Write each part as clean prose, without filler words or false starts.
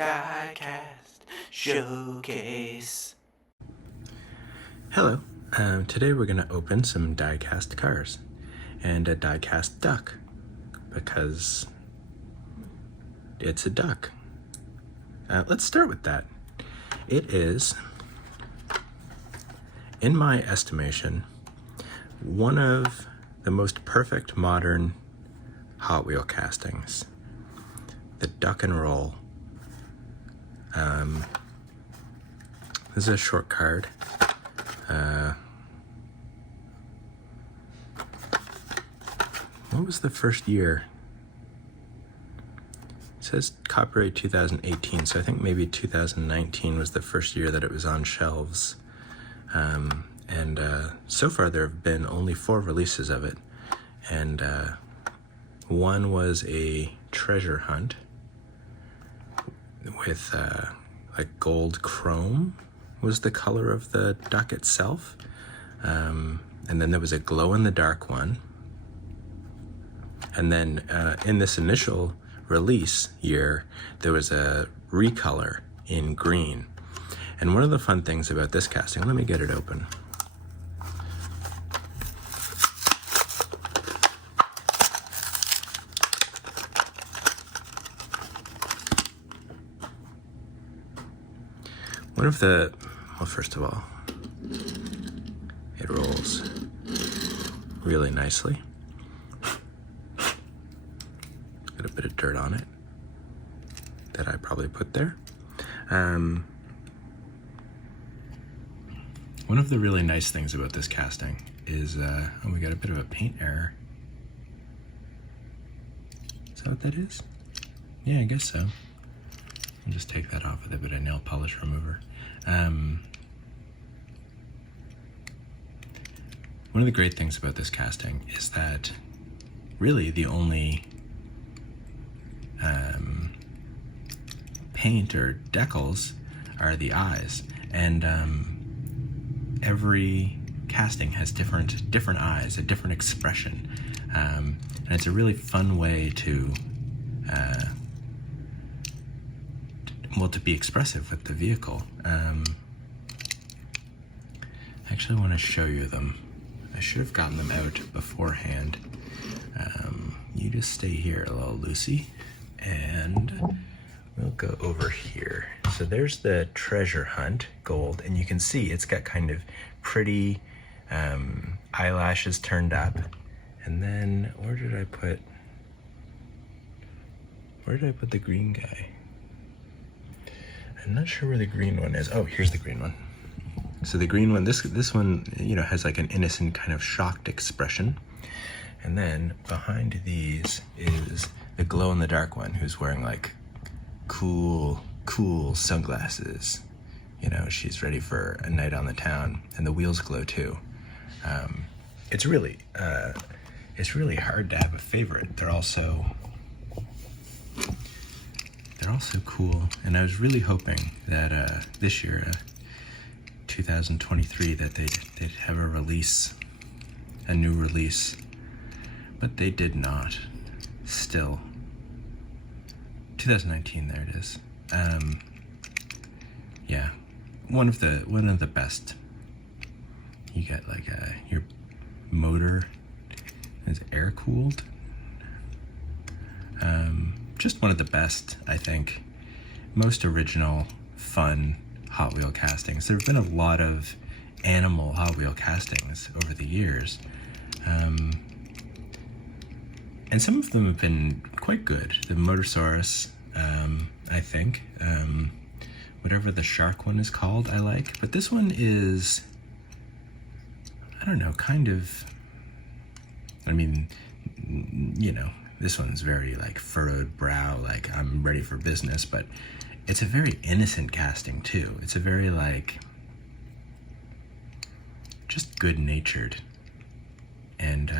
Diecast Showcase. Hello, today we're going to open some die-cast cars and a die-cast duck because it's a duck. Let's start with that. It is, in my estimation, one of the most perfect modern Hot Wheel castings. The duck and roll. This is a short card. What was the first year? It says copyright 2018, so I think maybe 2019 was the first year that it was on shelves. And so far there have been only 4 releases of it. And one was a treasure hunt with like gold chrome was the color of the duck itself. And then there was a glow-in-the-dark one. And then in this initial release year, there was a recolor in green. And one of the fun things about this casting, let me get it open. One of the, well, first of all, it rolls really nicely. Got a bit of dirt on it that I probably put there. One of the really nice things about this casting is, oh, we got a bit of a paint error. Is that what that is? Yeah, I guess so. I'll just take that off with a bit of nail polish remover. One of the great things about this casting is that really the only paint or decals are the eyes, and every casting has different eyes, a different expression, and it's a really fun way to to be expressive with the vehicle. I actually want to show you them. I should have gotten them out beforehand. You just stay here, little Lucy, and we'll go over here. So there's the treasure hunt gold, and you can see it's got kind of pretty eyelashes turned up. And then where did I put the green guy? I'm not sure where the green one is. Oh, here's the green one. So the green one, this one, you know, has like an innocent kind of shocked expression. And then behind these is the glow-in-the-dark one, who's wearing like cool sunglasses. You know, she's ready for a night on the town, and the wheels glow too. It's really hard to have a favorite. They're all so cool, and I was really hoping that this year, 2023, that they'd have a new release, but they did not. Still, 2019, there it is. Yeah, one of the best. You get like your motor is air cooled. Just one of the best, I think. Most original, fun Hot Wheel castings. There have been a lot of animal Hot Wheel castings over the years. And some of them have been quite good. The Motorsaurus, I think. Whatever the shark one is called, I like. But this one is, I don't know, kind of, I mean, you know, this one's very like furrowed brow, like I'm ready for business, but it's a very innocent casting too. It's a very like, just good-natured. And,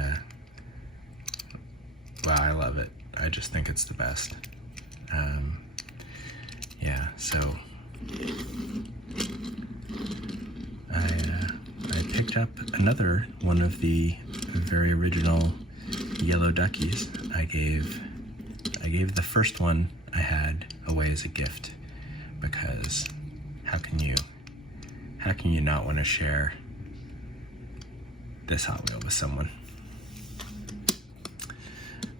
wow, I love it. I just think it's the best. Yeah, so I picked up another one of the very original yellow duckies. I gave the first one I had away as a gift because how can you not want to share this Hot Wheel with someone?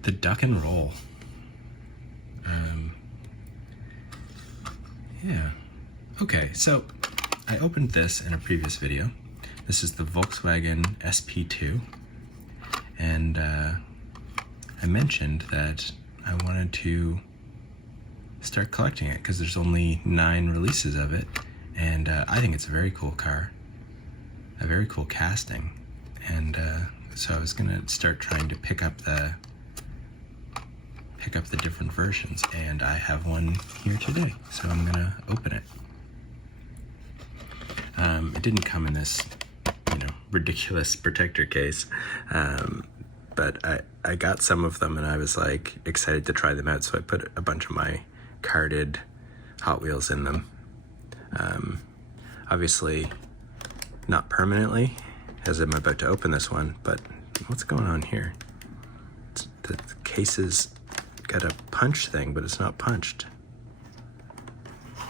The duck and roll. Yeah. Okay, so I opened this in a previous video. This is the Volkswagen SP2, and I mentioned that I wanted to start collecting it because there's only 9 releases of it, and I think it's a very cool car, a very cool casting, and so I was gonna start trying to pick up the different versions, and I have one here today, so I'm gonna open it. It didn't come in this, ridiculous protector case, but I got some of them and I was like excited to try them out, so I put a bunch of my carded Hot Wheels in them. Obviously not permanently, as I'm about to open this one, but what's going on here? The case is got a punch thing, but it's not punched.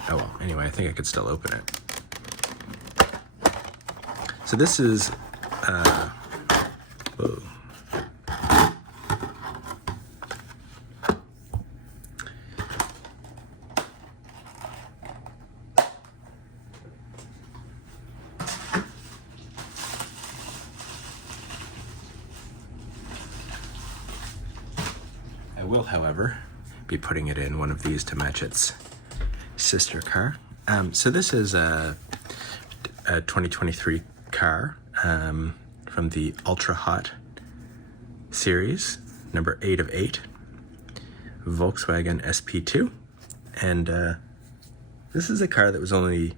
Oh well, anyway, I think I could still open it. So this is, whoa. I will, however, be putting it in one of these to match its sister car. So this is a 2023 car from the Ultra Hot series, number 8 of 8, Volkswagen SP2, and this is a car that was only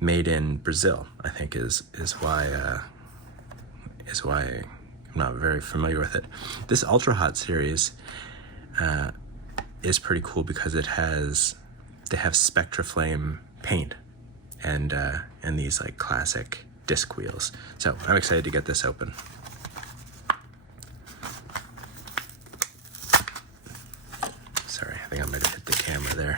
made in Brazil. I think is why I'm not very familiar with it. This Ultra Hot series is pretty cool because they have Spectraflame paint and these like classic disc wheels. So I'm excited to get this open. Sorry, I think I might have hit the camera there.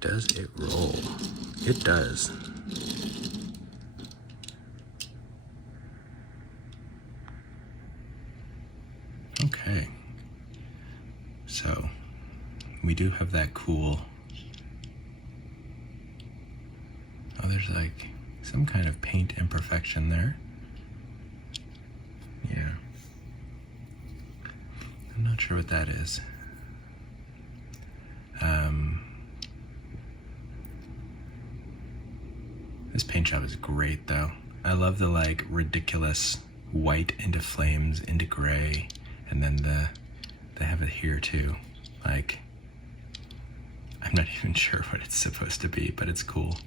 Does it roll? It does. Okay. So we do have that cool, oh, there's like some kind of paint imperfection there. Yeah. I'm not sure what that is. This paint job is great though. I love the like ridiculous white into flames into gray, and then they have it here too. Like, I'm not even sure what it's supposed to be, but it's cool.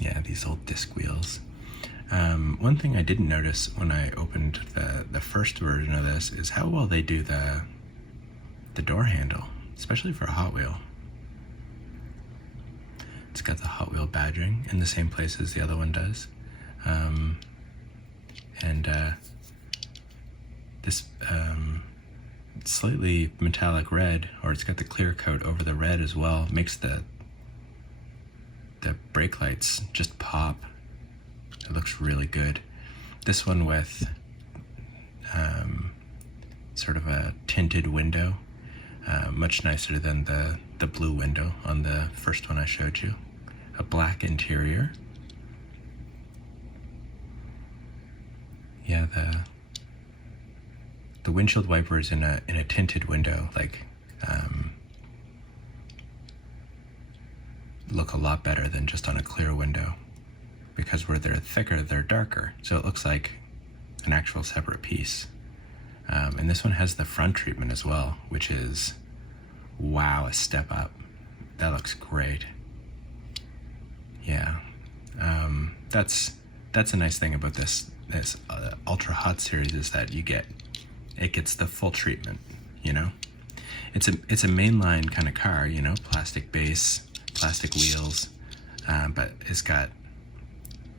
Yeah, these old disc wheels. One thing I didn't notice when I opened the first version of this is how well they do the door handle, especially for a Hot Wheel. It's got the Hot Wheel badging in the same place as the other one does. This slightly metallic red, or it's got the clear coat over the red as well, makes the brake lights just pop. It looks really good. This one with sort of a tinted window, much nicer than the blue window on the first one I showed you. A black interior. Yeah, the windshield wipers in a tinted window, like, look a lot better than just on a clear window, because where they're thicker, they're darker, so it looks like an actual separate piece. And this one has the front treatment as well, which is, wow, a step up. That looks great. Yeah, that's a nice thing about this Ultra Hot series, is that it gets the full treatment. It's a mainline kind of car, plastic base, plastic wheels, but it's got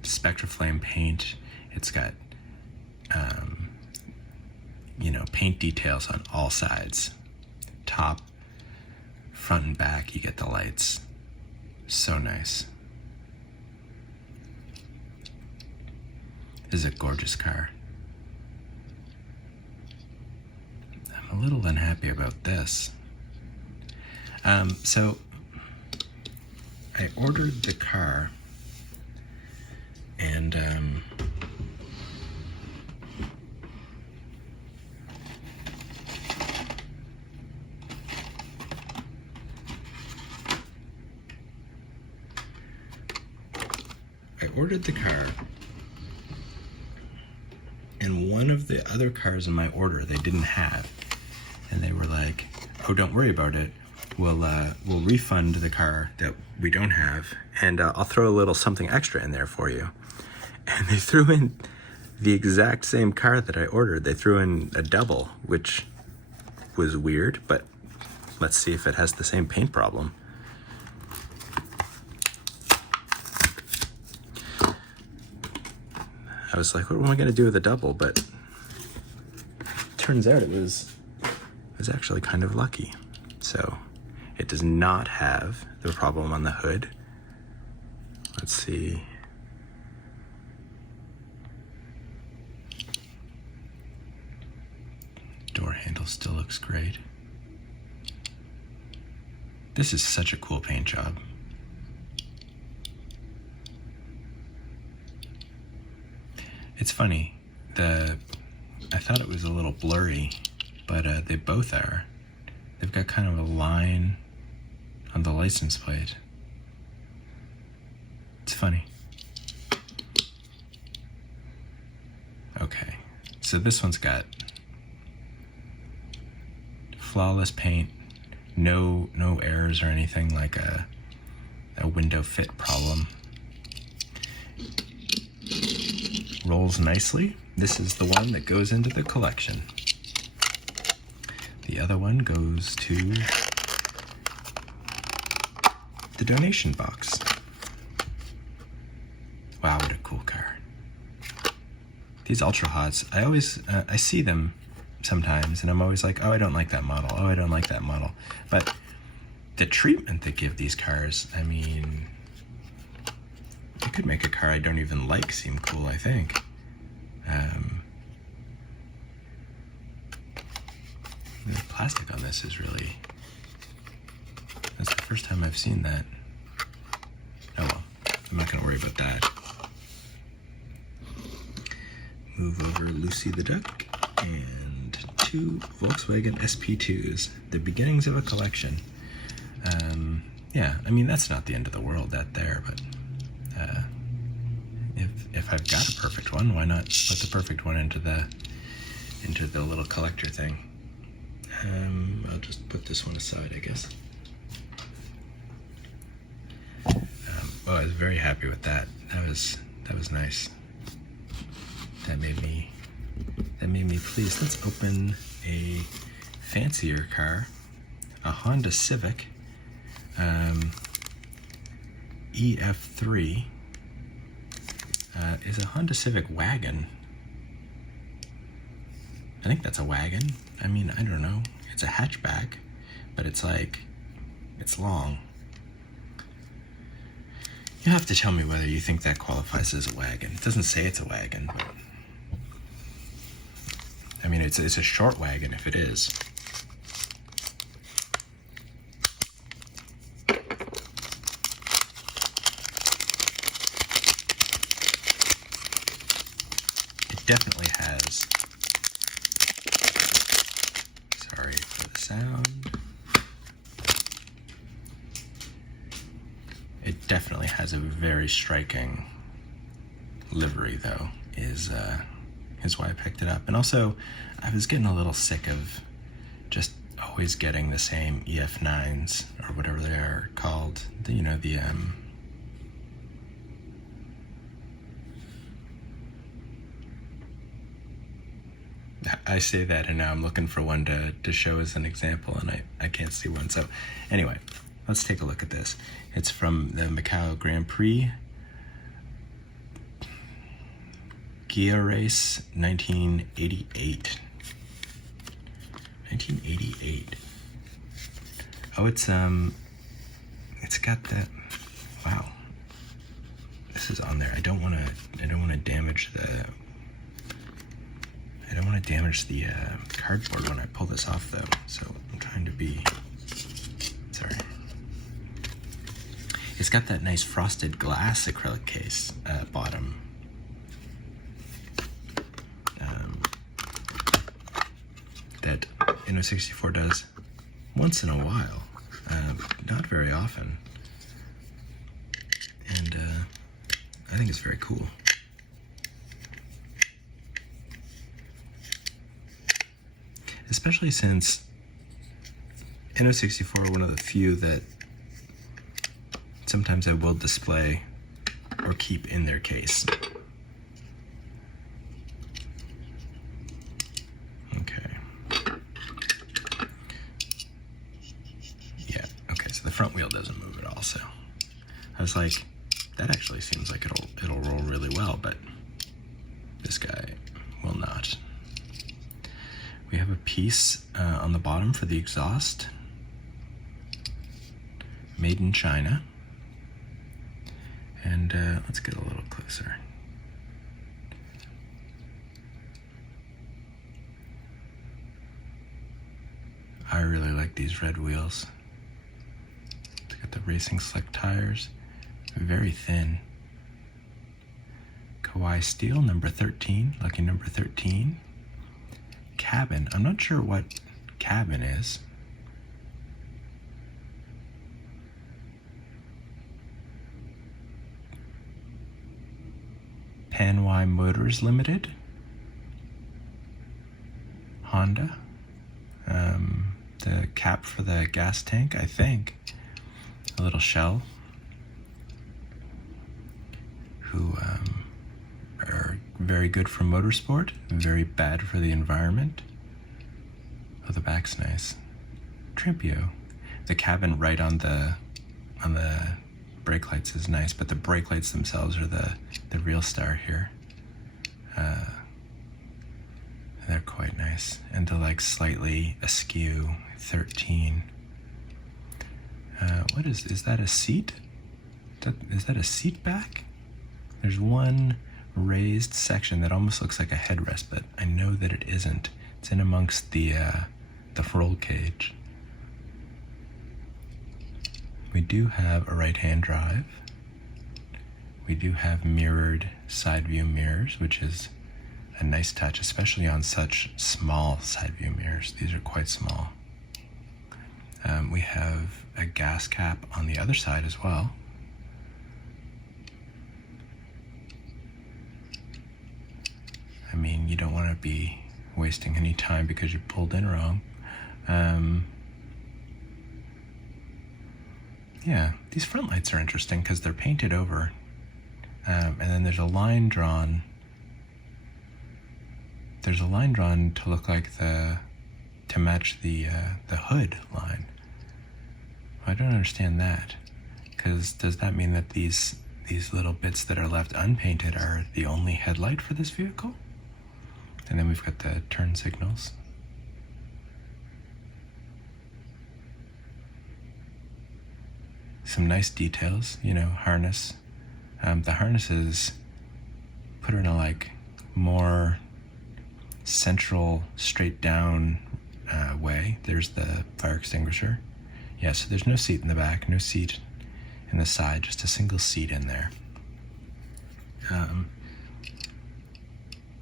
Spectraflame paint. It's got you know, paint details on all sides. Top, front and back, you get the lights. So nice. This is a gorgeous car. I'm a little unhappy about this. So I ordered the car and and one of the other cars in my order they didn't have, and they were like, oh, don't worry about it, we'll refund the car that we don't have, and I'll throw a little something extra in there for you. And they threw in the exact same car that I ordered. They threw in a double, which was weird, but let's see if it has the same paint problem. I was like, what am I going to do with a double? But turns out it was actually kind of lucky. So it does not have the problem on the hood. Let's see. Door handle still looks great. This is such a cool paint job. It's funny, I thought it was a little blurry, but they both are. They've got kind of a line on the license plate. It's funny. Okay, so this one's got flawless paint, no errors or anything like a window fit problem. Rolls nicely. This is the one that goes into the collection. The other one goes to the donation box. Wow, what a cool car. These Ultra Hots, I always, I see them sometimes and I'm always like, oh, I don't like that model. Oh, I don't like that model. But the treatment they give these cars, I mean, it could make a car I don't even like seem cool, I think. The plastic on this is really, that's the first time I've seen that. Oh well, I'm not gonna worry about that. Move over Lucy the Duck and two Volkswagen SP2s, the beginnings of a collection. Yeah, I mean, that's not the end of the world, that there, but if I've got a perfect one, why not put the perfect one into the little collector thing? I'll just put this one aside, I guess. Well, I was very happy with that. That was nice. That made me pleased. Let's open a fancier car, a Honda Civic EF3. Is a Honda Civic wagon. I think that's a wagon. I mean, I don't know. It's a hatchback, but it's like, it's long. You have to tell me whether you think that qualifies as a wagon. It doesn't say it's a wagon, but I mean, it's a short wagon if it is. It definitely has, sorry for the sound. It definitely has a very striking livery, though, is why I picked it up. And also, I was getting a little sick of just always getting the same EF9s, or whatever they are called. I say that and now I'm looking for one to show as an example, and I can't see one. So anyway, let's take a look at this. It's from the Macau Grand Prix. EF3 1988. 1988. Oh, it's got that. Wow. This is on there. I don't want to damage the. I don't want to damage the cardboard when I pull this off, though. So I'm trying to be. Sorry. It's got that nice frosted glass acrylic case bottom. That Inno64 does once in a while, not very often, and I think it's very cool. Especially since Inno64 are one of the few that sometimes I will display or keep in their case. The front wheel doesn't move at all, so I was like, that actually seems like it'll roll really well, but this guy will not. We have a piece on the bottom for the exhaust, made in China, and let's get a little closer. I really like these red wheels. The racing slick tires, very thin. Kawaii steel, number 13, lucky number 13. Cabin, I'm not sure what cabin is. Panwai Motors Limited. Honda. The cap for the gas tank, I think. A little shell, who are very good for motorsport, very bad for the environment. Oh, the back's nice. Trimpio. The cabin right on the brake lights is nice, but the brake lights themselves are the real star here. They're quite nice, and the like slightly askew 13. What is that a seat? Is that a seat back? There's one raised section that almost looks like a headrest, but I know that it isn't. It's in amongst the roll cage. We do have a right-hand drive. We do have mirrored side view mirrors, which is a nice touch, especially on such small side view mirrors. These are quite small. We have a gas cap on the other side as well. I mean, you don't want to be wasting any time because you pulled in wrong. Yeah, these front lights are interesting because they're painted over. And then there's a line drawn. There's a line drawn to look like to match the hood line. I don't understand that, because does that mean that these little bits that are left unpainted are the only headlight for this vehicle? And then we've got the turn signals. Some nice details, harness. The harness is put in a like more central, straight down way. There's the fire extinguisher. Yeah, so there's no seat in the back, no seat in the side, just a single seat in there.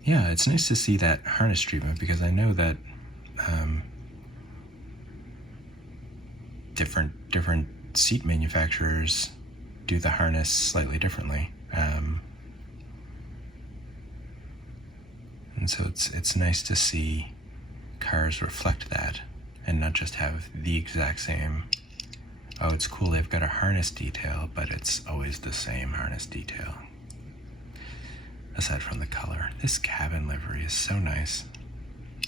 Yeah, it's nice to see that harness treatment, because I know that different seat manufacturers do the harness slightly differently. And so it's nice to see cars reflect that and not just have the exact same. Oh, it's cool, they've got a harness detail, but it's always the same harness detail. Aside from the color, this cabin livery is so nice.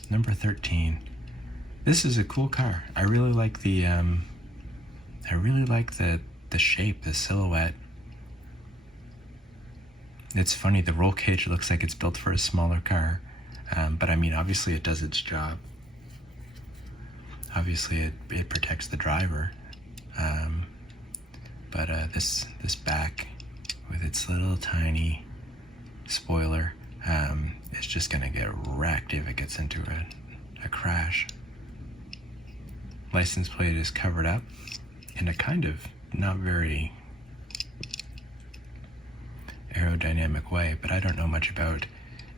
Number 13. This is a cool car. I really like the shape, the silhouette. It's funny, the roll cage looks like it's built for a smaller car, but I mean, obviously it does its job. Obviously it protects the driver, but this back with its little tiny spoiler is just gonna get wrecked if it gets into a crash. License plate is covered up in a kind of not very aerodynamic way, but I don't know much about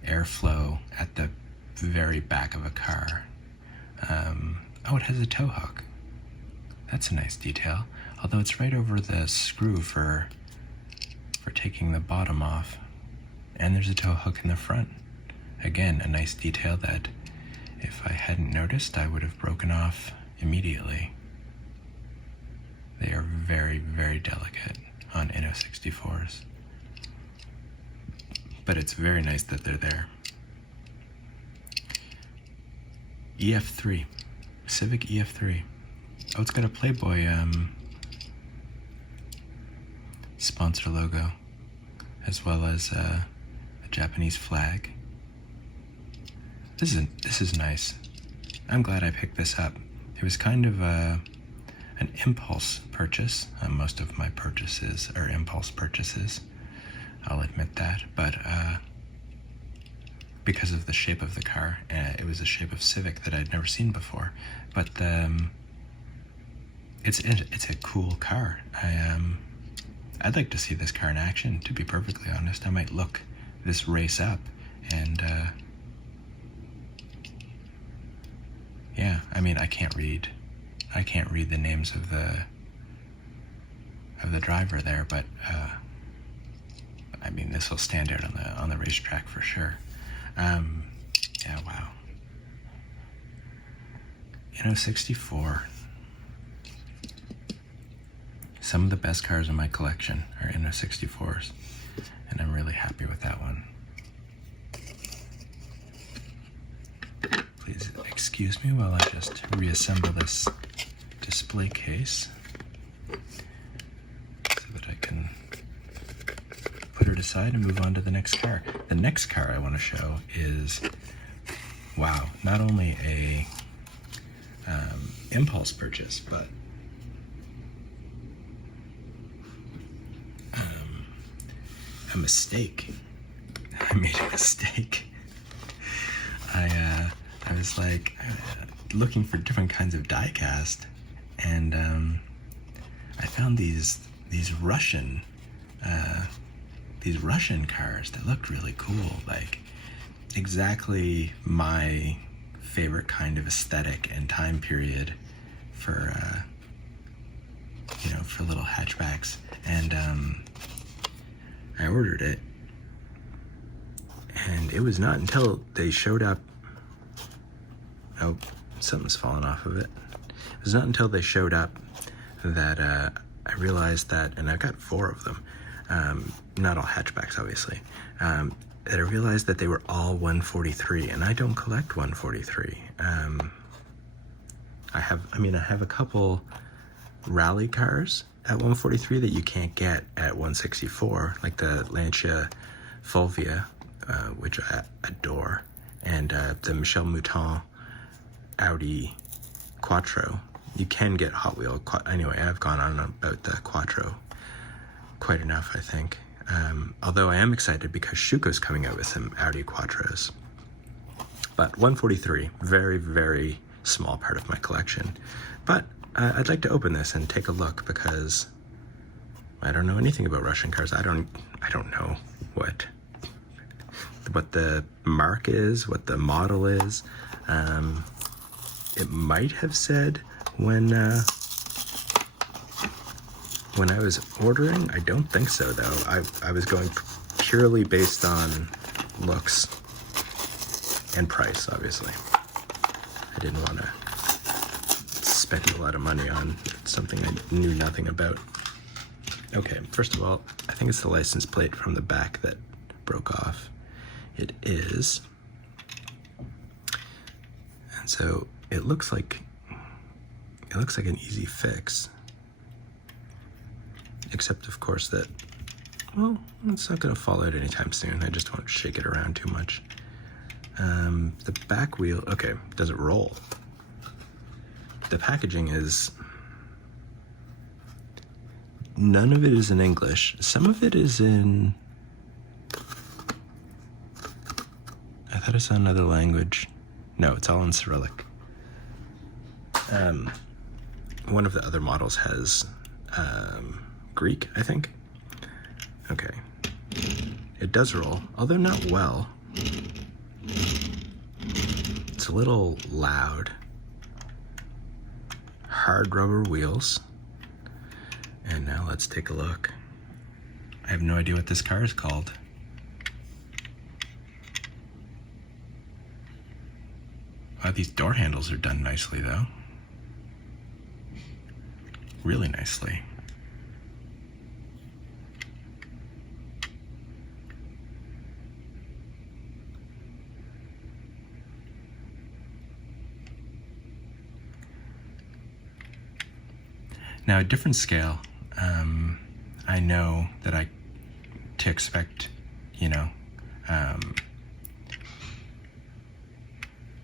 airflow at the very back of a car. Oh, it has a tow hook. That's a nice detail, although it's right over the screw for taking the bottom off. And there's a tow hook in the front. Again, a nice detail that if I hadn't noticed, I would have broken off immediately. They are very, very delicate on Inno64s. But it's very nice that they're there. EF3. Civic EF3. Oh, it's got a Playboy sponsor logo, as well as a Japanese flag. This is nice. I'm glad I picked this up. It was kind of an impulse purchase. Most of my purchases are impulse purchases, I'll admit that, but because of the shape of the car, it was a shape of Civic that I'd never seen before. But it's a cool car. I'd like to see this car in action, to be perfectly honest. I might look this race up and yeah, I mean, I can't read the names of the driver there, but I mean, this will stand out on the racetrack for sure. Yeah, wow. Inno64. Some of the best cars in my collection are Inno64s, and I'm really happy with that one. Please excuse me while I just reassemble this display case so that I can put it aside and move on to the next car. The next car I want to show is, wow, not only a impulse purchase, but a mistake. I made a mistake. I was like looking for different kinds of die cast, and I found these Russian cars that looked really cool, like exactly my favorite kind of aesthetic and time period for for little hatchbacks. And I ordered it, and it was not until they showed up. Oh, something's fallen off of it. It was not until they showed up that I realized that, and I've got 4 of them, not all hatchbacks obviously, that I realized that they were all 143, and I don't collect 143. I have a couple rally cars at 143 that you can't get at 164, like the Lancia Fulvia, which I adore, and the Michel Mouton Audi Quattro. You can get Hot Wheel. Anyway, I've gone on about the Quattro quite enough, I think. Although I am excited because Schuko's coming out with some Audi Quattros. But 143, very, very small part of my collection. But I'd like to open this and take a look because I don't know anything about Russian cars. I don't know what the mark is, what the model is. It might have said when I was ordering. I don't think so, though. I was going purely based on looks and price, obviously. I didn't want to spend a lot of money on something I knew nothing about. Okay, first of all, I think it's the license plate from the back that broke off. It is. And so it looks like an easy fix. Except, of course, that well, it's not going to fall out anytime soon. I just won't shake it around too much. The back wheel, okay, does it roll? The packaging is, none of it is in English. Some of it is in, I thought I saw another language. No, it's all in Cyrillic. One of the other models has Greek, I think. Okay. It does roll, although not well. It's a little loud. Hard rubber wheels. And now let's take a look. I have no idea what this car is called. Wow, these door handles are done nicely though. Really nicely. Now, a different scale, I know that to expect, you know,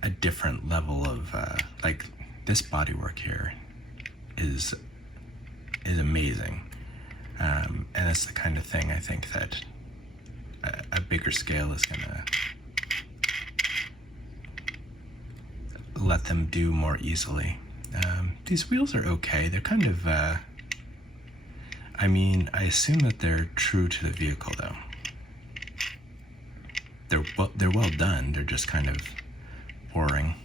a different level of, like, this bodywork here is amazing. And it's the kind of thing I think that a bigger scale is gonna let them do more easily. These wheels are okay. They're kind of, I mean, I assume that they're true to the vehicle though. They're well done. They're just kind of boring,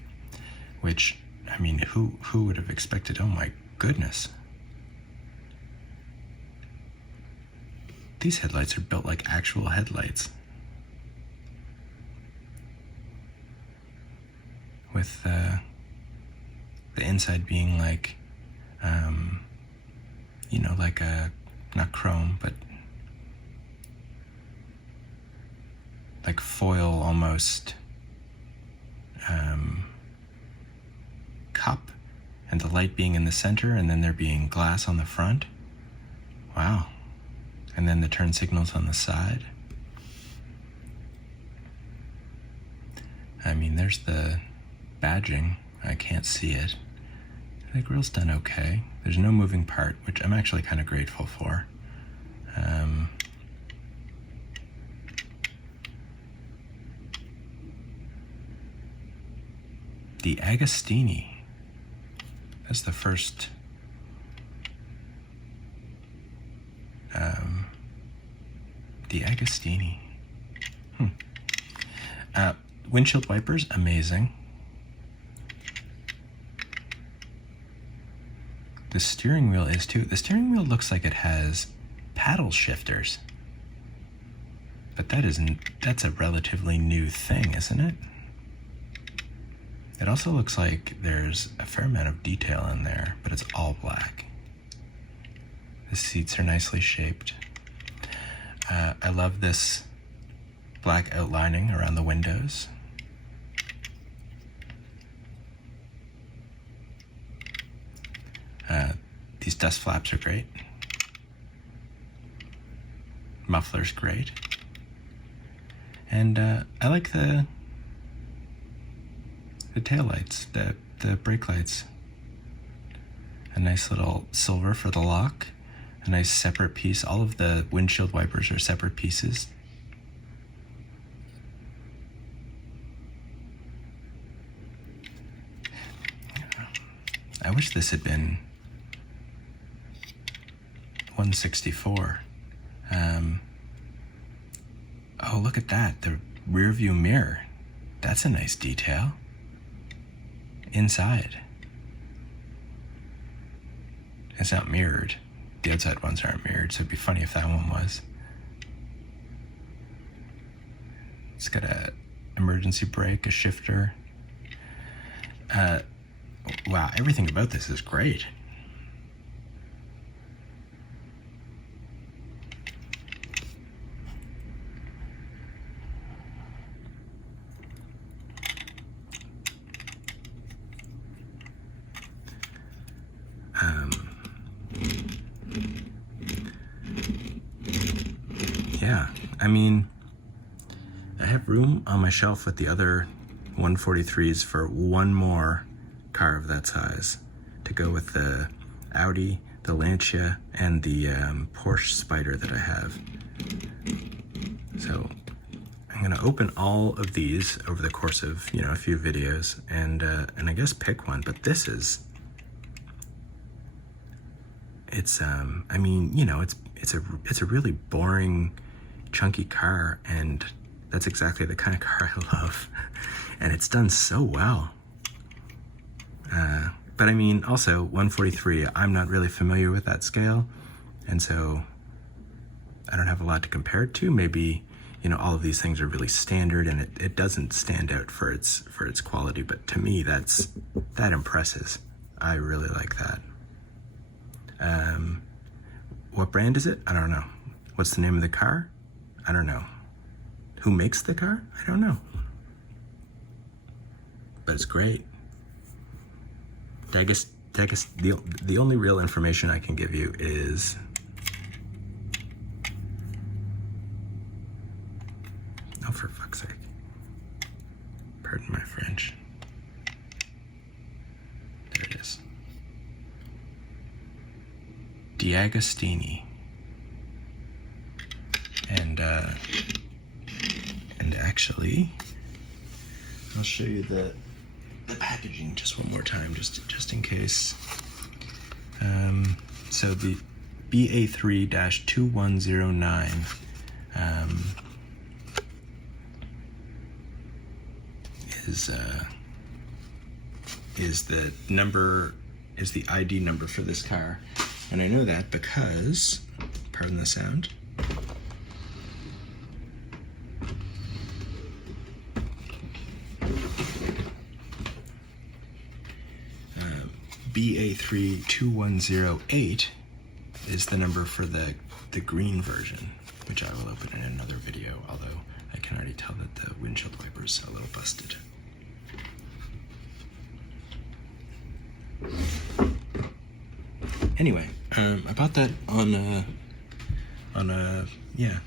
which, I mean, who would have expected? Oh my goodness. These headlights are built like actual headlights. With, the inside being like, you know, like not chrome, but like foil almost, cup, and the light being in the center, and then there being glass on the front. Wow. And then the turn signals on the side. I mean, there's the badging. I can't see it. The grill's done okay. There's no moving part, which I'm actually kind of grateful for. The Agostini. That's the first. The Agostini. Windshield wipers, amazing. The steering wheel is too. The steering wheel looks like it has paddle shifters. But that's a relatively new thing, isn't it? It also looks like there's a fair amount of detail in there, but it's all black. The seats are nicely shaped. I love this black outlining around the windows. These dust flaps are great. Muffler's great. And I like the taillights, the brake lights. A nice little silver for the lock. A nice separate piece. All of the windshield wipers are separate pieces. I wish this had been 164. Oh, look at that. The rear view mirror. That's a nice detail. Inside. It's not mirrored. The outside ones aren't mirrored, so it'd be funny if that one was. It's got a emergency brake, a shifter. Wow, everything about this is great. yeah, I mean, I have room on my shelf with the other 143s for one more car of that size to go with the Audi, the Lancia, and the Porsche Spider that I have. So I'm gonna open all of these over the course of, you know, a few videos and I guess pick one, but this is, it's I mean, you know, it's a really boring, chunky car, and that's exactly the kind of car I love. And it's done so well. But I mean, also 143, I'm not really familiar with that scale, and so I don't have a lot to compare it to. Maybe, you know, all of these things are really standard and it doesn't stand out for its quality, but to me that impresses. I really like that. What brand is it? I don't know. What's the name of the car? I don't know. Who makes the car? I don't know. But it's great. I guess the only real information I can give you is oh, for fuck's sake. Pardon my French. There it is. D'Agostini. And actually, I'll show you the packaging just one more time, just in case. So the BA3-2109 is the ID number for this car, and I know that because, pardon the sound. BA3-2108 is the number for the green version, which I will open in another video, although I can already tell that the windshield wiper is a little busted. Anyway, I bought that on yeah.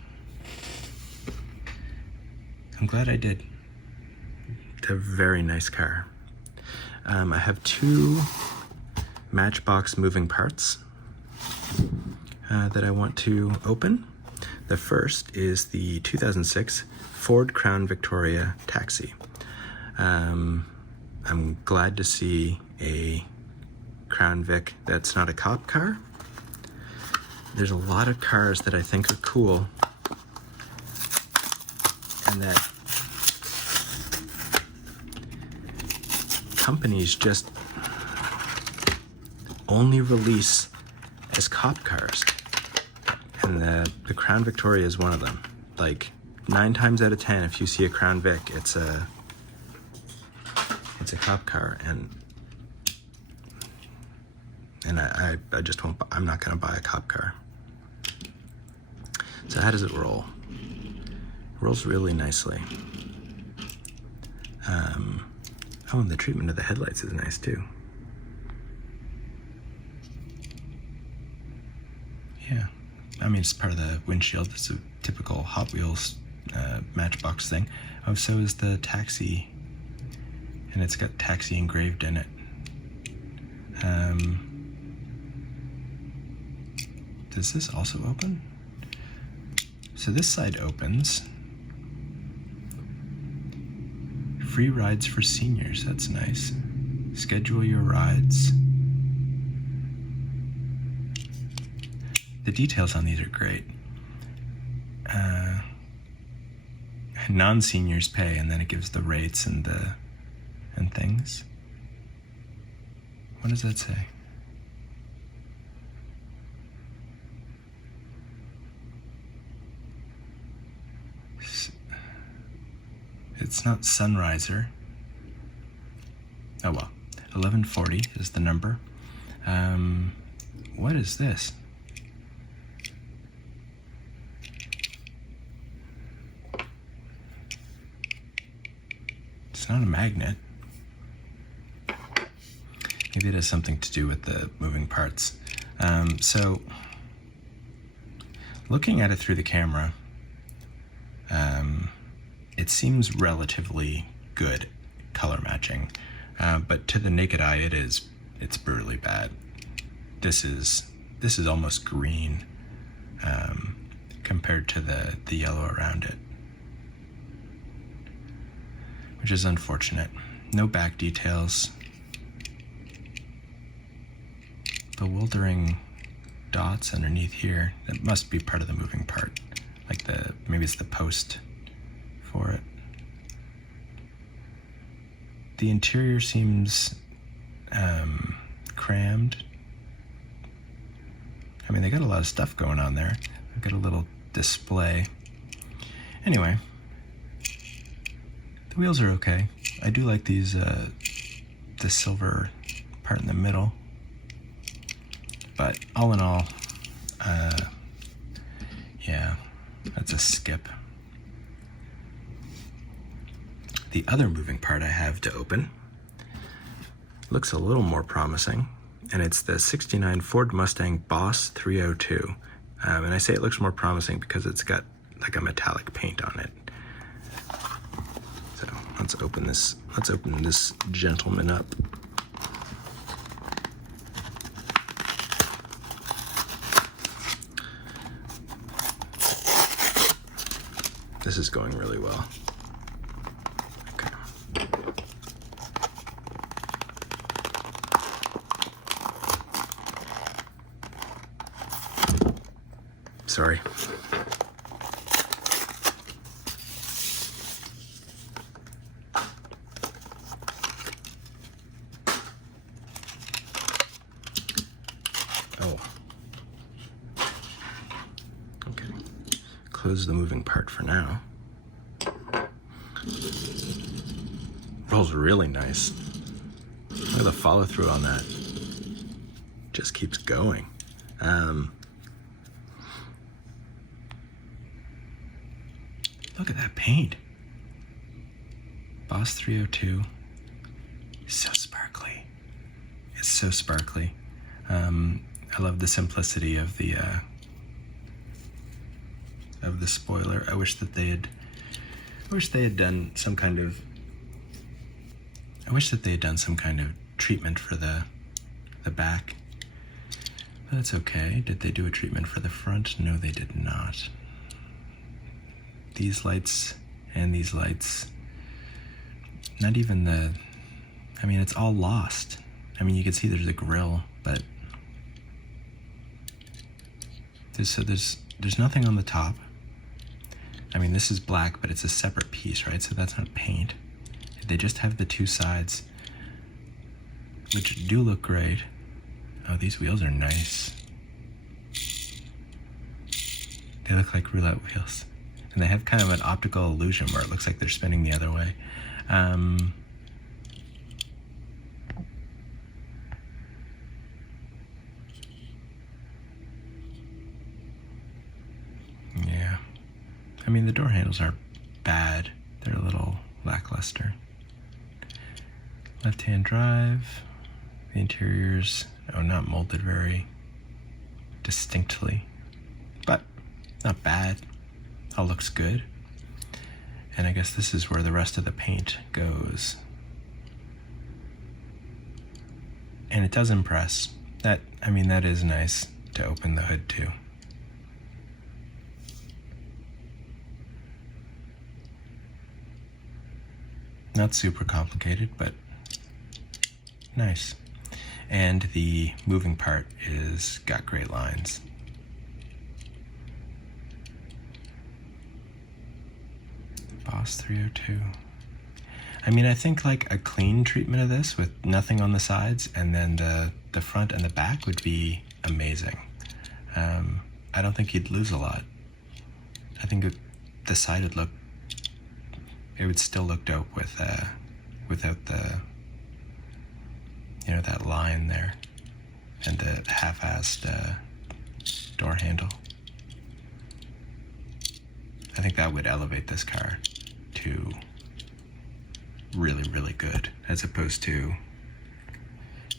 I'm glad I did. It's a very nice car. I have two Matchbox moving parts that I want to open. The first is the 2006 Ford Crown Victoria Taxi. I'm glad to see a Crown Vic that's not a cop car. There's a lot of cars that I think are cool and that companies just only release as cop cars, and the Crown Victoria is one of them. Like 9 times out of 10, if you see a Crown Vic, it's a cop car, and I just won't. I'm not gonna buy a cop car. So how does it roll? It rolls really nicely. Oh, and the treatment of the headlights is nice too. Yeah, I mean, it's part of the windshield. It's a typical Hot Wheels Matchbox thing. Oh, so is the taxi, and it's got taxi engraved in it. Does this also open? So this side opens. Free rides for seniors, that's nice. Schedule your rides. The details on these are great. Non-seniors pay, and then it gives the rates and things. What does that say? It's not Sunriser. Oh well, 1140 is the number. What is this? It's not a magnet. Maybe it has something to do with the moving parts. So, looking at it through the camera, It seems relatively good color matching, but to the naked eye, it's brutally bad. This is almost green compared to the yellow around it, which is unfortunate. No back details. Bewildering dots underneath here. That must be part of the moving part, like maybe it's the post for it. The interior seems crammed. I mean, they got a lot of stuff going on there. They've got a little display. Anyway, the wheels are okay. I do like these, the silver part in the middle. But all in all, yeah, that's a skip. The other moving part I have to open looks a little more promising, and it's the '69 Ford Mustang Boss 302. And I say it looks more promising because it's got like a metallic paint on it. So let's open this gentleman up. This is going really well. Okay. Sorry. Oh. Okay. Close the moving part for now. Rolls really nice. Look at the follow through on that. Just keeps going. Look at that paint. Boss 302. So sparkly. It's so sparkly. I love the simplicity of the spoiler. I wish they had done some kind of treatment for the back. But that's okay. Did they do a treatment for the front? No, they did not. These lights and these lights, not even I mean, it's all lost. I mean, you can see there's a grill, but there's nothing on the top. I mean, this is black, but it's a separate piece, right? So that's not paint. They just have the two sides, which do look great. Oh, these wheels are nice. They look like roulette wheels. And they have kind of an optical illusion where it looks like they're spinning the other way. Yeah. I mean, the door handles aren't bad. They're a little lackluster. Left-hand drive. The interior's, not molded very distinctly, but not bad. All looks good. And I guess this is where the rest of the paint goes. And it does impress. That is nice to open the hood too. Not super complicated, but nice. And the moving part is got great lines. Boss 302. I mean, I think like a clean treatment of this with nothing on the sides and then the front and the back would be amazing. I don't think you'd lose a lot. I think the side would would still look dope without the, that line there and the half-assed door handle. I think that would elevate this car to really, really good, as opposed to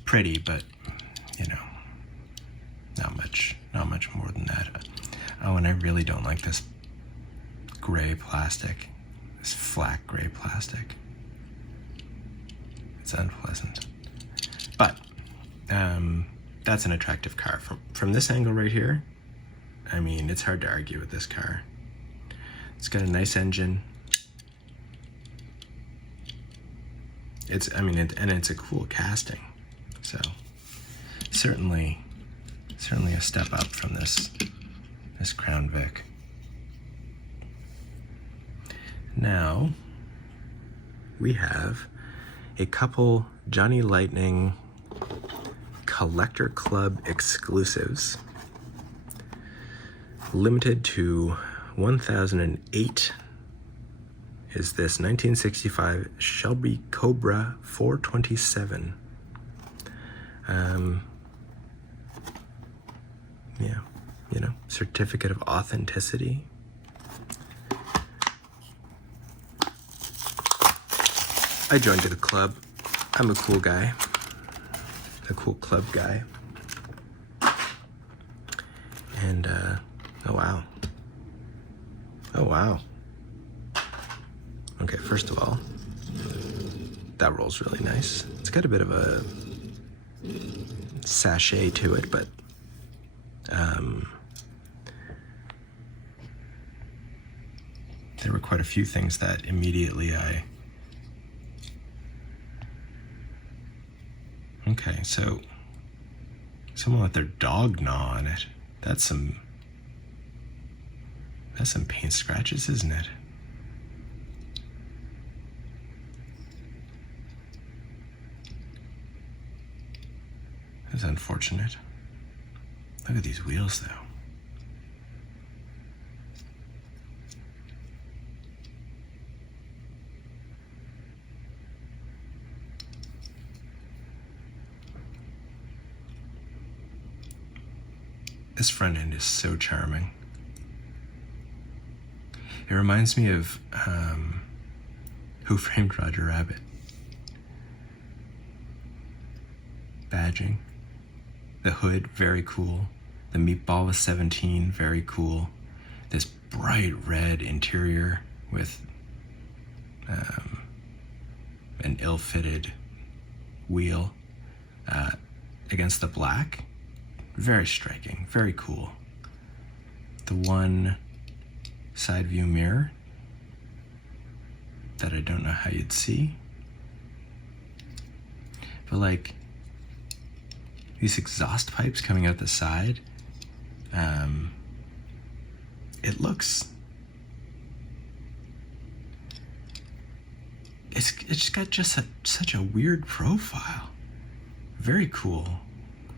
pretty, but not much more than that. Oh, and I really don't like this gray plastic, this flat gray plastic. It's unpleasant. But that's an attractive car. From this angle right here, I mean, it's hard to argue with this car. It's got a nice engine. And it's a cool casting. So certainly a step up from this Crown Vic. Now we have a couple Johnny Lightning Collector Club exclusives, limited to 1008, is this 1965 Shelby Cobra 427. Yeah, you know, certificate of authenticity. I joined the club. I'm a cool guy, a cool club guy. And, oh wow. Oh wow. Okay, first of all, that rolls really nice. It's got a bit of a sachet to it, but there were quite a few things that immediately Okay, so someone let their dog gnaw on it. That's some paint scratches, isn't it? That's unfortunate. Look at these wheels, though. This front end is so charming. It reminds me of Who Framed Roger Rabbit. Badging. The hood, very cool. The meatball was 17, very cool. This bright red interior with an ill-fitted wheel against the black. Very striking, very cool. The one side view mirror that I don't know how you'd see. But like these exhaust pipes coming out the side, it looks, it's got such a weird profile. Very cool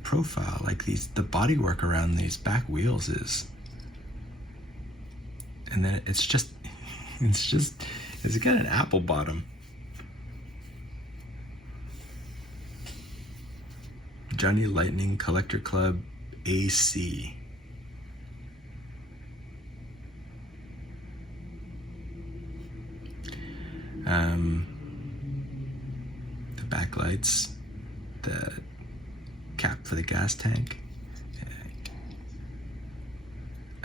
profile. Like the bodywork around these back wheels is, and then it's got an apple bottom. Johnny Lightning Collector Club AC. The backlights, the cap for the gas tank.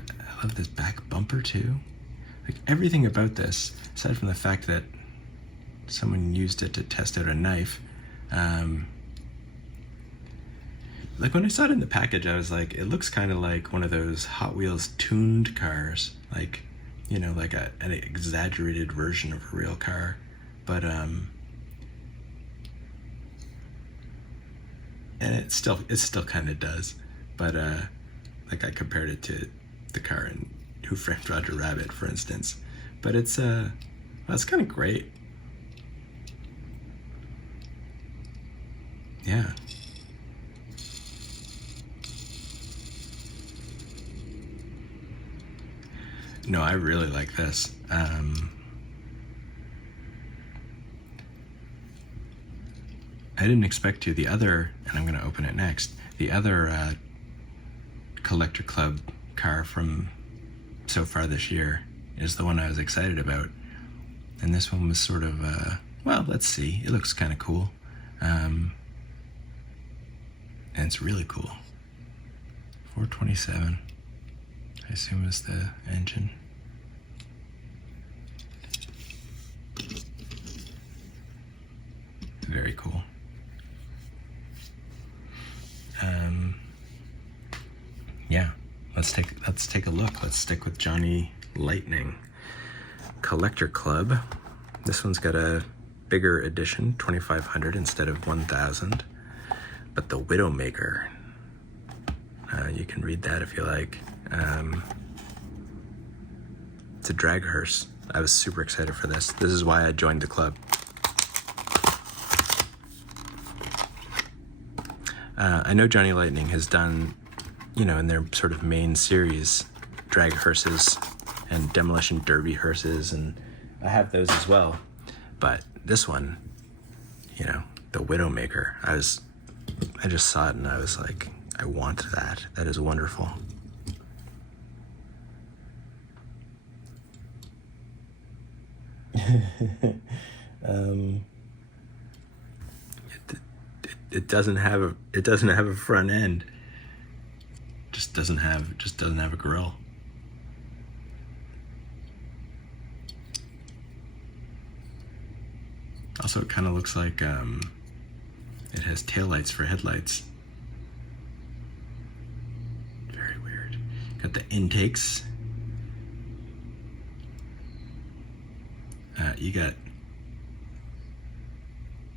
I love this back bumper too. Like everything about this, aside from the fact that someone used it to test out a knife, like when I saw it in the package, I was like, it looks kind of like one of those Hot Wheels tuned cars, like, you know, like an exaggerated version of a real car. But and it still kind of does, but like I compared it to the car in Who Framed Roger Rabbit, for instance. But it's well, it's kind of great. Yeah. No, I really like this. I didn't expect to. The other, and I'm going to open it next, the other Collector Club car from so far this year is the one I was excited about. And this one was sort of, well, let's see. It looks kind of cool. And it's really cool. 427, I assume is the engine. Very cool. Yeah, let's take a look. Let's stick with Johnny Lightning Collector Club. This one's got a bigger edition, 2500 instead of 1000. But the Widowmaker, you can read that if you like. It's a drag hearse. I was super excited for this. This is why I joined the club. I know Johnny Lightning has done, you know, in their sort of main series, drag hearses and demolition derby hearses, and I have those as well. But this one, you know, the Widowmaker, I just saw it and I was like, I want that. That is wonderful. It doesn't have a front end. Just doesn't have a grill. Also, it kind of looks like it has taillights for headlights. Very weird. Got the intakes. You got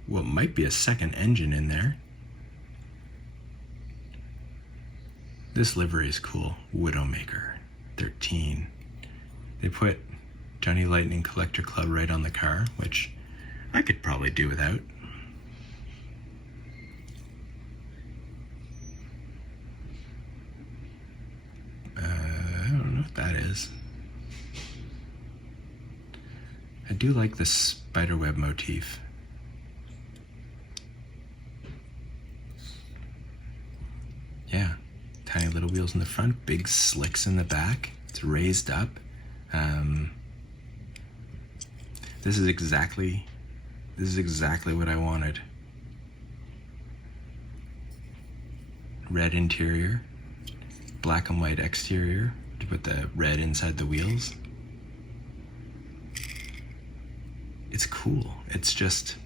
what might be a second engine in there. This livery is cool. Widowmaker 13. They put Johnny Lightning Collector Club right on the car, which I could probably do without. I don't know what that is. I do like the spiderweb motif. Yeah, tiny little wheels in the front, big slicks in the back. It's raised up. This is exactly what I wanted. Red interior, black and white exterior to put the red inside the wheels. It's cool. It's just,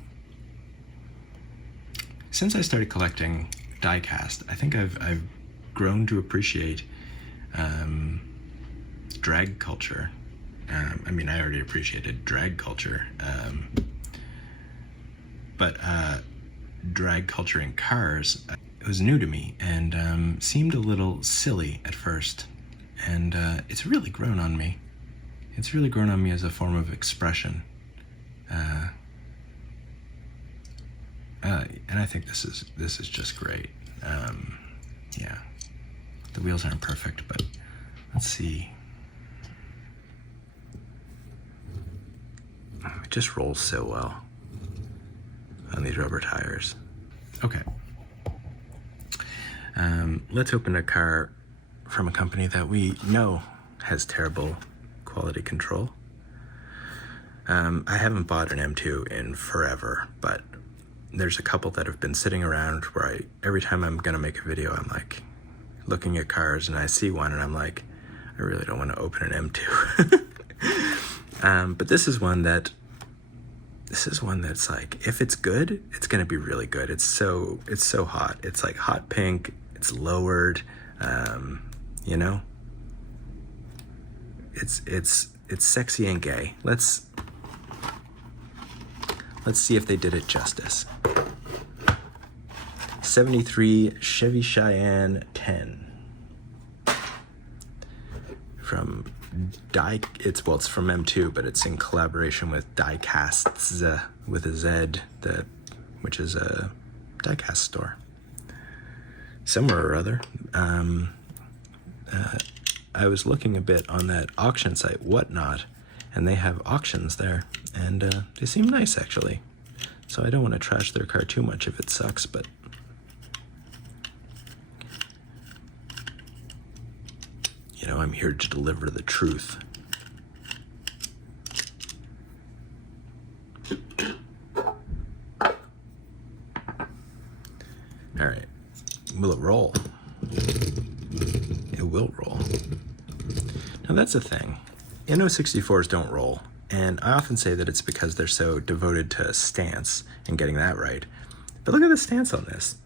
since I started collecting die-cast, I think I've grown to appreciate drag culture. I mean, I already appreciated drag culture, but drag culture in cars, it was new to me and seemed a little silly at first, and it's really grown on me. It's really grown on me as a form of expression. And I think this is just great. Yeah, the wheels aren't perfect, but let's see. It just rolls so well on these rubber tires. Okay. Let's open a car from a company that we know has terrible quality control. I haven't bought an M2 in forever, but there's a couple that have been sitting around where every time I'm gonna make a video, I'm like looking at cars and I see one and I'm like, I really don't want to open an M2. But this is one that's like, if it's good, it's gonna be really good. It's so hot. It's like hot pink. It's lowered. You know, it's sexy and gay. Let's see if they did it justice. 73 Chevy Cheyenne 10 from it's from M2, but it's in collaboration with Die-Casts with a Z, which is a die-cast store somewhere or other. I was looking a bit on that auction site, Whatnot, and they have auctions there, and they seem nice actually. So I don't want to trash their car too much if it sucks, but you know, I'm here to deliver the truth. All right, will it roll? It will roll. Now that's the thing. NO64s don't roll, And I often say that it's because they're so devoted to stance and getting that right. But look at the stance on this.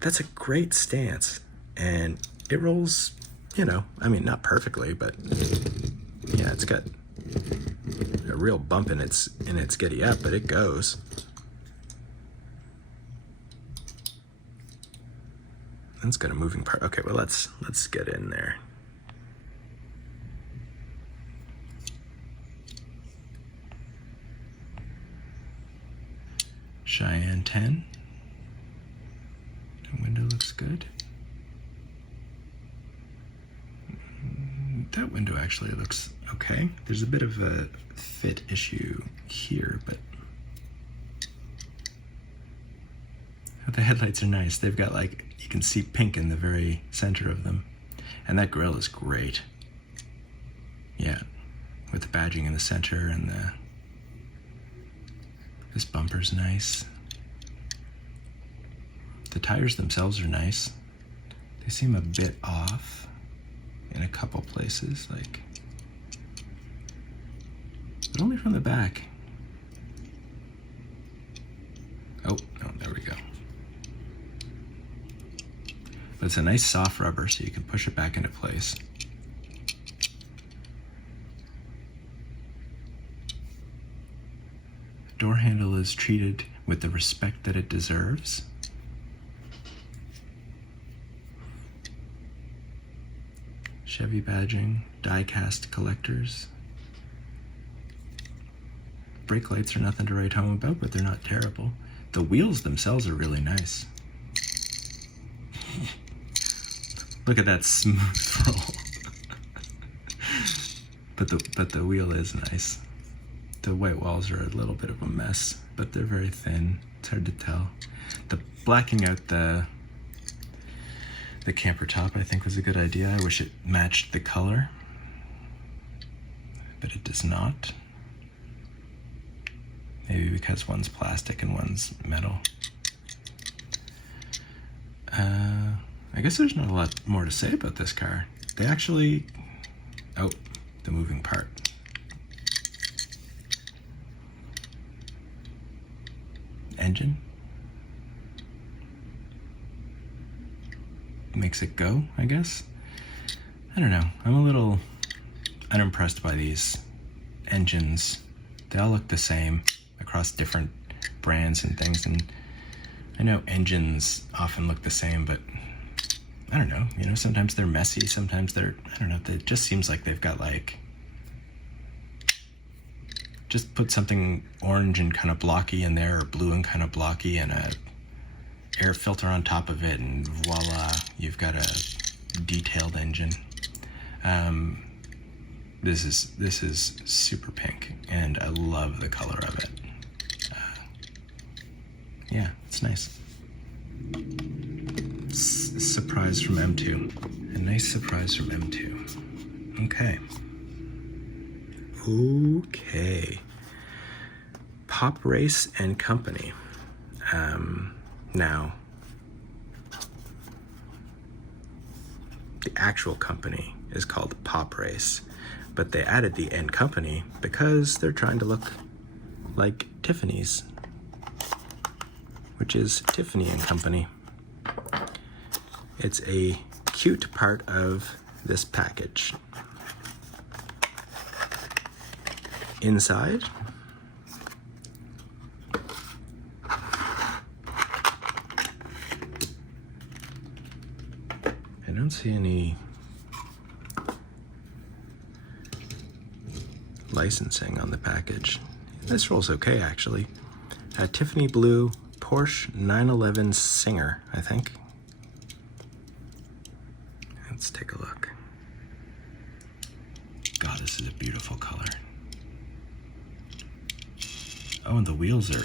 That's a great stance. And it rolls, you know, I mean, not perfectly, but yeah, it's got a real bump in its giddy up, but it goes. It's got a moving part. Okay, well, let's get in there. Cheyenne 10. The window looks good. That window actually looks okay. There's a bit of a fit issue here, but the headlights are nice. They've got, like, you can see pink in the very center of them. And that grille is great. Yeah, with the badging in the center and this bumper's nice. The tires themselves are nice. They seem a bit off in a couple places, like, but only from the back. Oh, no, there we go. But it's a nice soft rubber, so you can push it back into place. The door handle is treated with the respect that it deserves. Chevy badging, die-cast collectors. Brake lights are nothing to write home about, but they're not terrible. The wheels themselves are really nice. Look at that smooth roll. but the wheel is nice. The white walls are a little bit of a mess, but they're very thin. It's hard to tell. The blacking out the camper top, I think, was a good idea. I wish it matched the color, but it does not. Maybe because one's plastic and one's metal. I guess there's not a lot more to say about this car. They actually... Oh, the moving part. Engine. Makes it go, I guess. I don't know. I'm a little unimpressed by these engines. They all look the same across different brands and things, and I know engines often look the same, but I don't know, you know, sometimes they're messy, sometimes they're, I don't know, it just seems like they've got, like, just put something orange and kind of blocky in there, or blue and kind of blocky, and a air filter on top of it, and voila, you've got a detailed engine. This is super pink, and I love the color of it. Yeah, it's nice. Surprise from M2. A nice surprise from M2. Okay. Poprace and Company. Now, the actual company is called Poprace, but they added the N Company because they're trying to look like Tiffany's, which is Tiffany and Company. It's a cute part of this package. Inside, I don't see any licensing on the package. This rolls okay, actually. Tiffany Blue Porsche 911 Singer, I think. Let's take a look. God, this is a beautiful color. Oh, and the wheels are...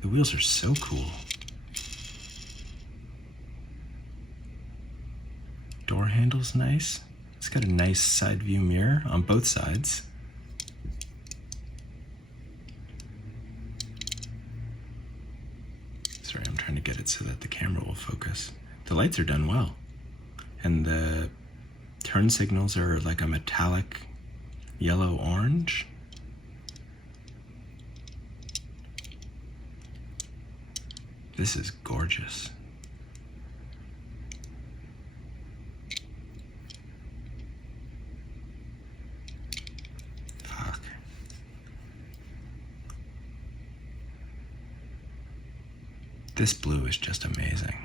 The wheels are so cool. Door handle's nice. It's got a nice side view mirror on both sides. Sorry, I'm trying to get it so that the camera will focus. The lights are done well. And the Turn signals are like a metallic yellow-orange. This is gorgeous. Fuck. This blue is just amazing.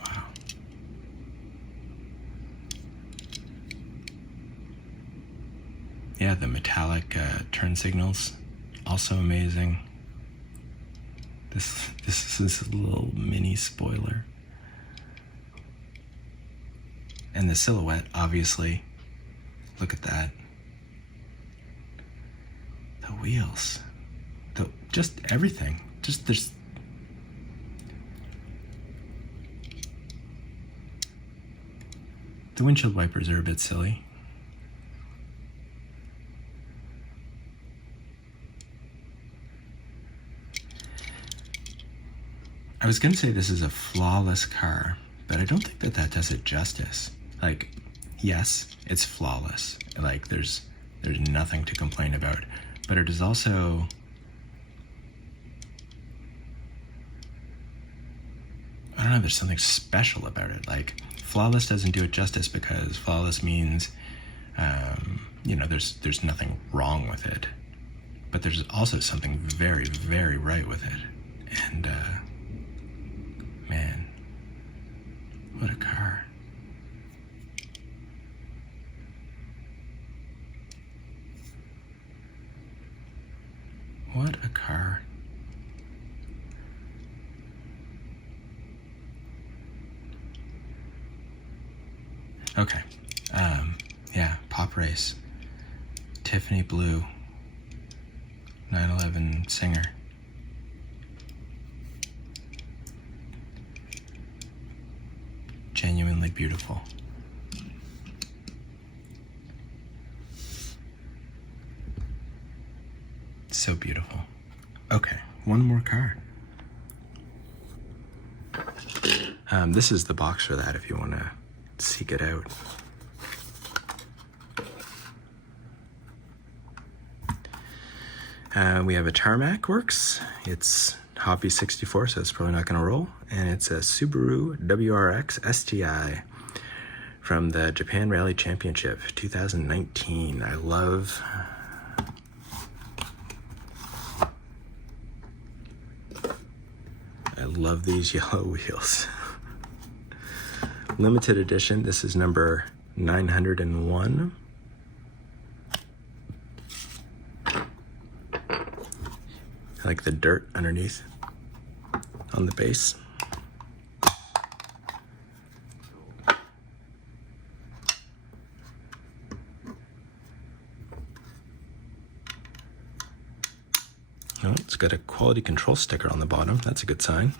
Wow. Yeah, the metallic turn signals, also amazing. This is a little mini spoiler. And the silhouette, obviously. Look at that. The wheels. Just everything. There's... The windshield wipers are a bit silly. I was gonna say this is a flawless car, but I don't think that does it justice. Like, yes, it's flawless. Like, there's nothing to complain about, but it is also... I don't know, there's something special about it. Like, flawless doesn't do it justice because flawless means, you know, there's nothing wrong with it. But there's also something very, very right with it. And, man, what a car. What a car. Okay. Yeah, Poprace. Tiffany Blue. 911 Singer. Genuinely beautiful. So beautiful. Okay, one more car. This is the box for that if you want to seek it out. We have a Tarmac works. It's Hobby 64, so it's probably not going to roll. And it's a Subaru WRX STI from the Japan Rally Championship 2019. I love these yellow wheels. Limited edition. This is number 901. I like the dirt underneath on the base. Oh, it's got a quality control sticker on the bottom. That's a good sign.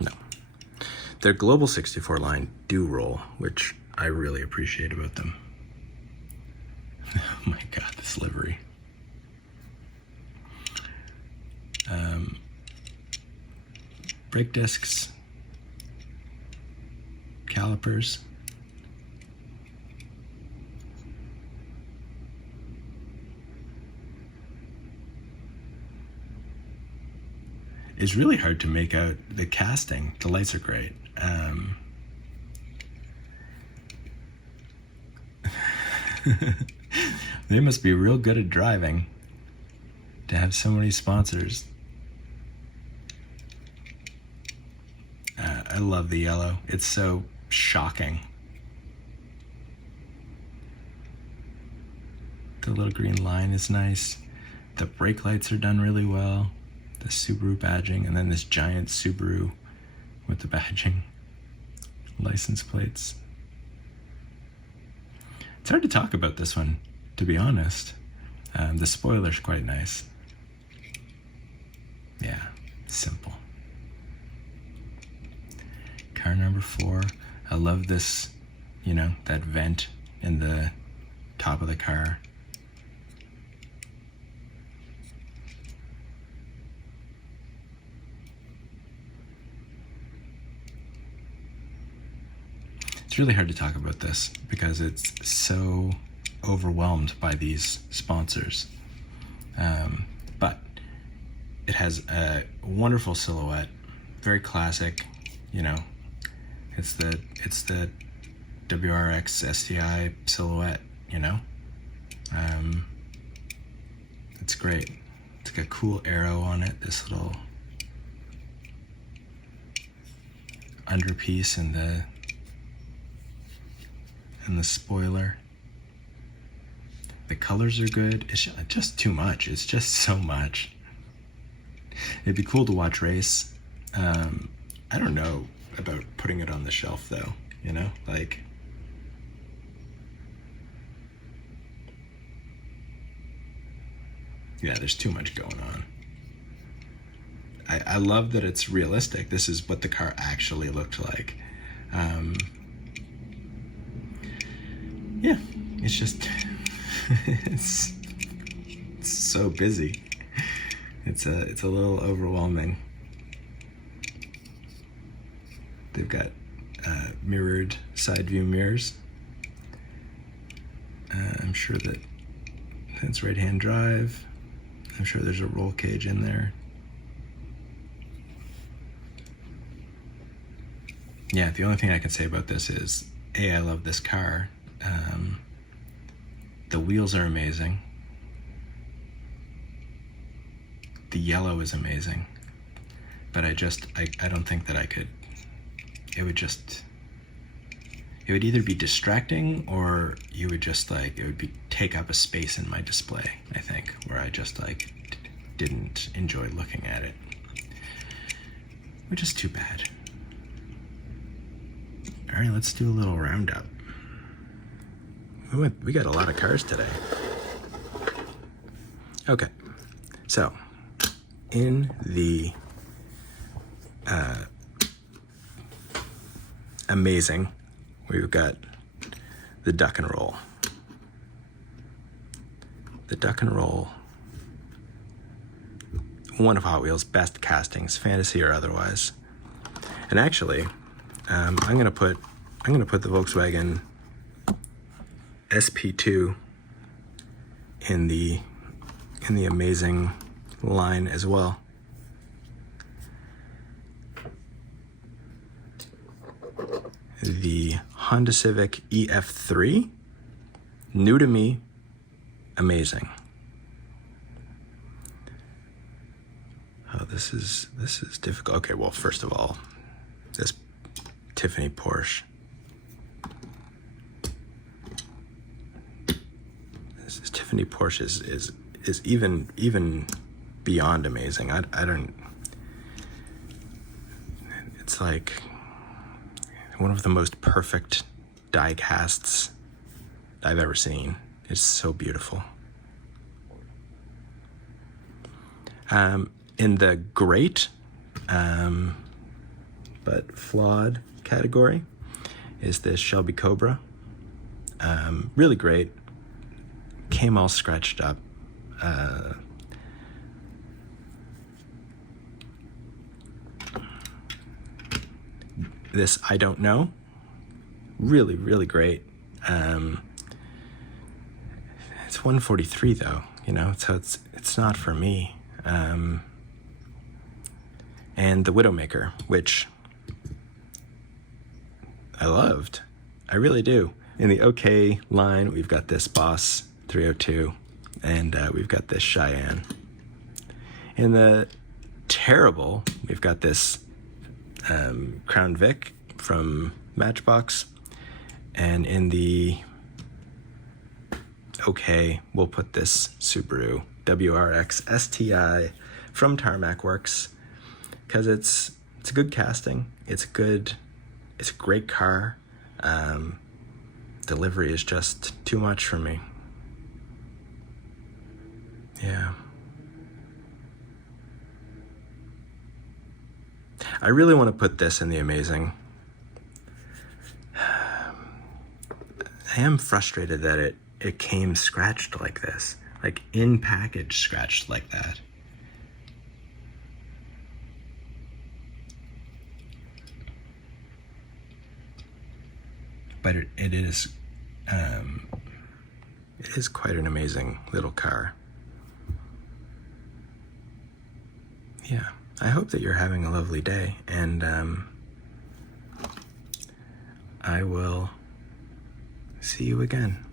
No. Their Global 64 line do roll, which I really appreciate about them. Oh my God, this livery. Brake discs, calipers, it's really hard to make out the casting. The lights are great. They must be real good at driving to have so many sponsors. I love the yellow. It's so shocking. The little green line is nice. The brake lights are done really well. The Subaru badging, and then this giant Subaru with the badging. License plates. It's hard to talk about this one, to be honest. The spoiler's quite nice. Yeah, Simple. Car number 4. I love this, you know, that vent in the top of the car. It's really hard to talk about this because it's so overwhelmed by these sponsors. But it has a wonderful silhouette, very classic, you know. It's the WRX STI silhouette, you know. It's great. It's got a cool arrow on it, this little underpiece and the spoiler. The colors are good. It's just too much. It's just so much. It'd be cool to watch race. I don't know about putting it on the shelf though, you know, like yeah, there's too much going on. I love that it's realistic. This is what the car actually looked like. Yeah, it's just it's so busy. It's a little overwhelming. They've got mirrored side view mirrors. I'm sure that that's right-hand drive. I'm sure there's a roll cage in there. Yeah, the only thing I can say about this is, A, I love this car. The wheels are amazing. The yellow is amazing. But I don't think that I could, it would either be distracting or you would just like, it would take up a space in my display, I think, where I just like didn't enjoy looking at it. Which is too bad. All right, let's do a little roundup. We got a lot of cars today. Okay, so in the amazing, we've got the Duck and Roll. The Duck and Roll, one of Hot Wheels' best castings, fantasy or otherwise. And actually, I'm gonna put the Volkswagen SP2 in the amazing line as well. The Honda Civic EF3, new to me, amazing. Oh, this is difficult. Okay, well, first of all, this Tiffany Porsche. This Tiffany Porsche is even beyond amazing. I don't. It's like one of the most perfect die casts I've ever seen. It's so beautiful. In the great, but flawed category is this Shelby Cobra. Really great. Came all scratched up. This I don't know. Really, really great. It's 143 though, you know, so it's not for me. And the Widowmaker, which I loved. I really do. In the OK line, we've got this Boss 302, and we've got this Cheyenne. In the terrible, we've got this Crown Vic from Matchbox, and in the OK, we'll put this Subaru WRX STI from Tarmac Works, because it's a good casting. It's a great car. Delivery is just too much for me. Yeah. I really want to put this in the amazing. I am frustrated that it came scratched like this, like in package scratched like that. But it is quite an amazing little car. Yeah, I hope that you're having a lovely day, and I will see you again.